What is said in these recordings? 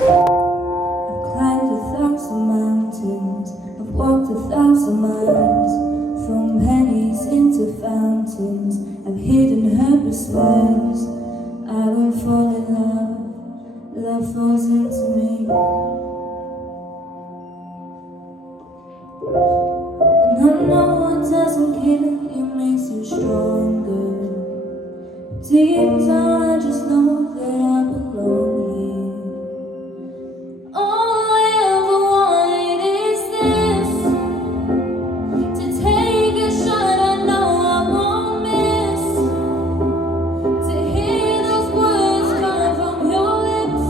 I've climbed 1,000 mountains, I've walked 1,000 miles, thrown pennies into fountains, I've hidden her smiles. I don't fall in love falls into me. And I know it doesn't kill you, makes you stronger. Deep down I just know that I belong here. All I ever wanted is this, to take a shot I know I won't miss, to hear those words come from your lips.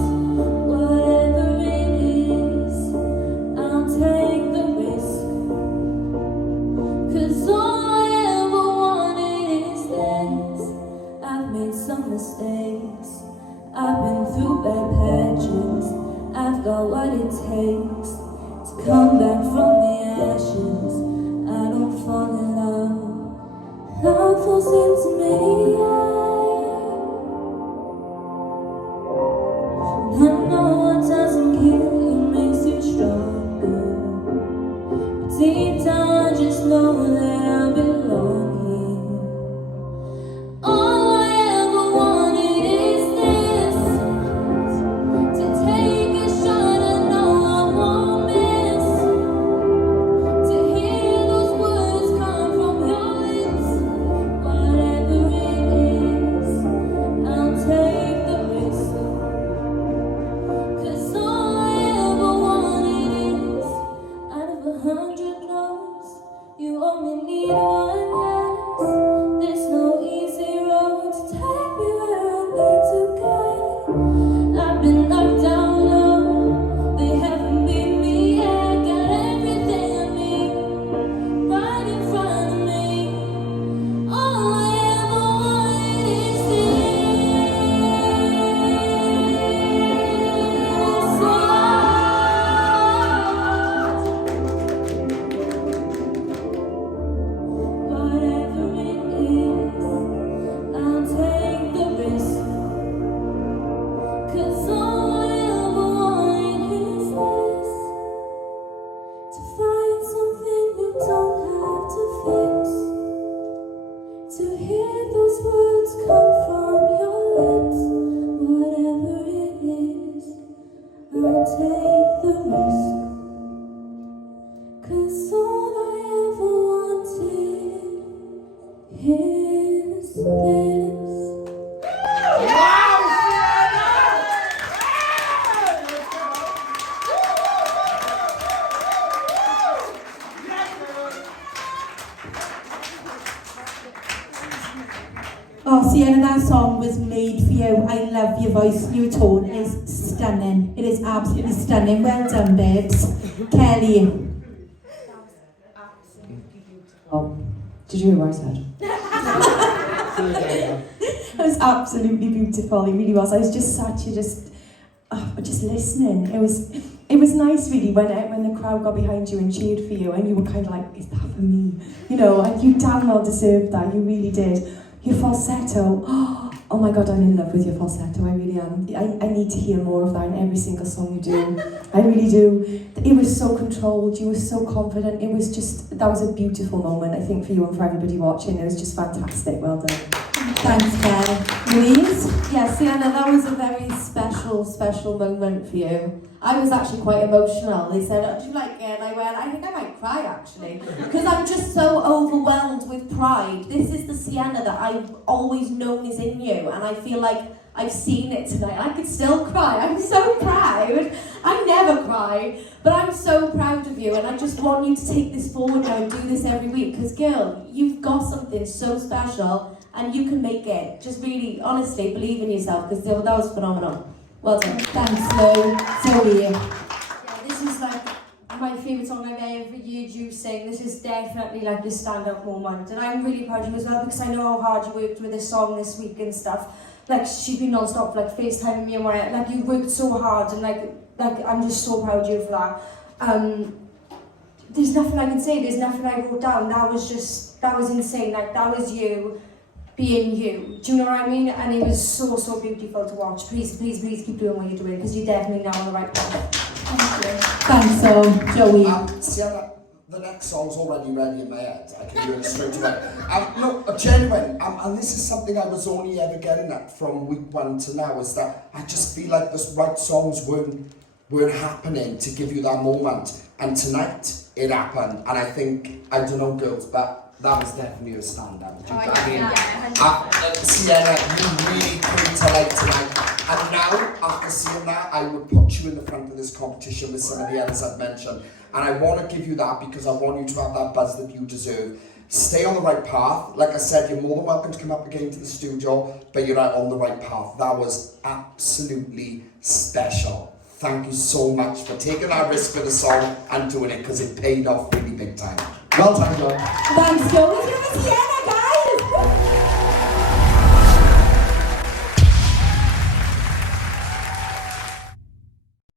Whatever it is, I'll take the risk, 'cause all I ever wanted is this. I've made some mistakes, I've been through bad patches, I've got what it takes to come back from the ashes. I don't fall in love falls into me. And I know it doesn't kill you, makes you stronger. But deep down I just know that I belong here. All I ever wanted is this, to take a shot I know I won't miss, to hear those words come from your lips. Whatever it is, I'll take the risk, 'cause all I ever wanted is, out of 100 no's, you only need one yes. There's no easy road to take me where I need to go. I've been knocked down low, they haven't beat me yet. Got everything I need right in front of me. All I ever wanted is whatever it is, I'll take the risk, 'cause all I ever wanted is this, to find something you don't have to fix, to hear those words come from your lips. Whatever it is, I'll take the risk, 'cause all I ever wanted is this. Oh, Sienna, that song was made for you. I love your voice. Your tone is stunning. It is absolutely stunning. Well done, babes. Kelly. Oh, did you hear what I said? It was absolutely beautiful. It really was. I was just sat here, just listening. It was nice, really, when the crowd got behind you and cheered for you, and you were kind of like, "Is that for me?" You know, and you damn well deserved that. You really did. Your falsetto. Oh my God, I'm in love with your falsetto. I really am. I need to hear more of that in every single song you do. I really do. It was so controlled. You were so confident. That was a beautiful moment, I think, for you and for everybody watching. It was just fantastic. Well done. Thanks, Ken. Louise? Yeah, Sienna, that was a very special moment for you. I was actually quite emotional. They said, "Oh, do you like it?" And I went, "I think I might cry, actually." Because I'm just so overwhelmed with pride. This is the Sienna that I've always known is in you, and I feel like I've seen it tonight. I could still cry. I'm so proud. I never cry, but I'm so proud of you, and I just want you to take this forward now and do this every week, because, girl, you've got something so special, and you can make it. Just really, honestly, believe in yourself, because that was phenomenal. Well done. Thanks, Lou. Zoe. Yeah, this is like my favourite song I've ever heard you sing. This is definitely like your stand-up moment, and I'm really proud of you as well, because I know how hard you worked with this song this week and stuff. Like, she's been non-stop, like, FaceTiming me and Mariah. Like, you worked so hard, and like I'm just so proud of you for that. There's nothing I can say, there's nothing I wrote down. That was insane. Like, that was you being you. Do you know what I mean? And it was so, so beautiful to watch. Please, please, please keep doing what you're doing, because you're definitely now on the right path. Thank you. Thanks, Joey. Sienna, the next song's already ready in my head. I can hear it straight away. No, genuine. And this is something I was only ever getting at from week 1 to now, is that I just feel like the right songs weren't happening to give you that moment. And tonight, it happened. And I think, I don't know, girls, but that was definitely a standout. Do you get what I mean? Sienna, you really came to life tonight. And now, after seeing that, I would put you in the front of this competition with some of the others I've mentioned. And I want to give you that because I want you to have that buzz that you deserve. Stay on the right path. Like I said, you're more than welcome to come up again to the studio, but you're on the right path. That was absolutely special. Thank you so much for taking that risk for the song and doing it, because it paid off really big time. Well done, John. Thanks, Joey. Give us Sienna, guys.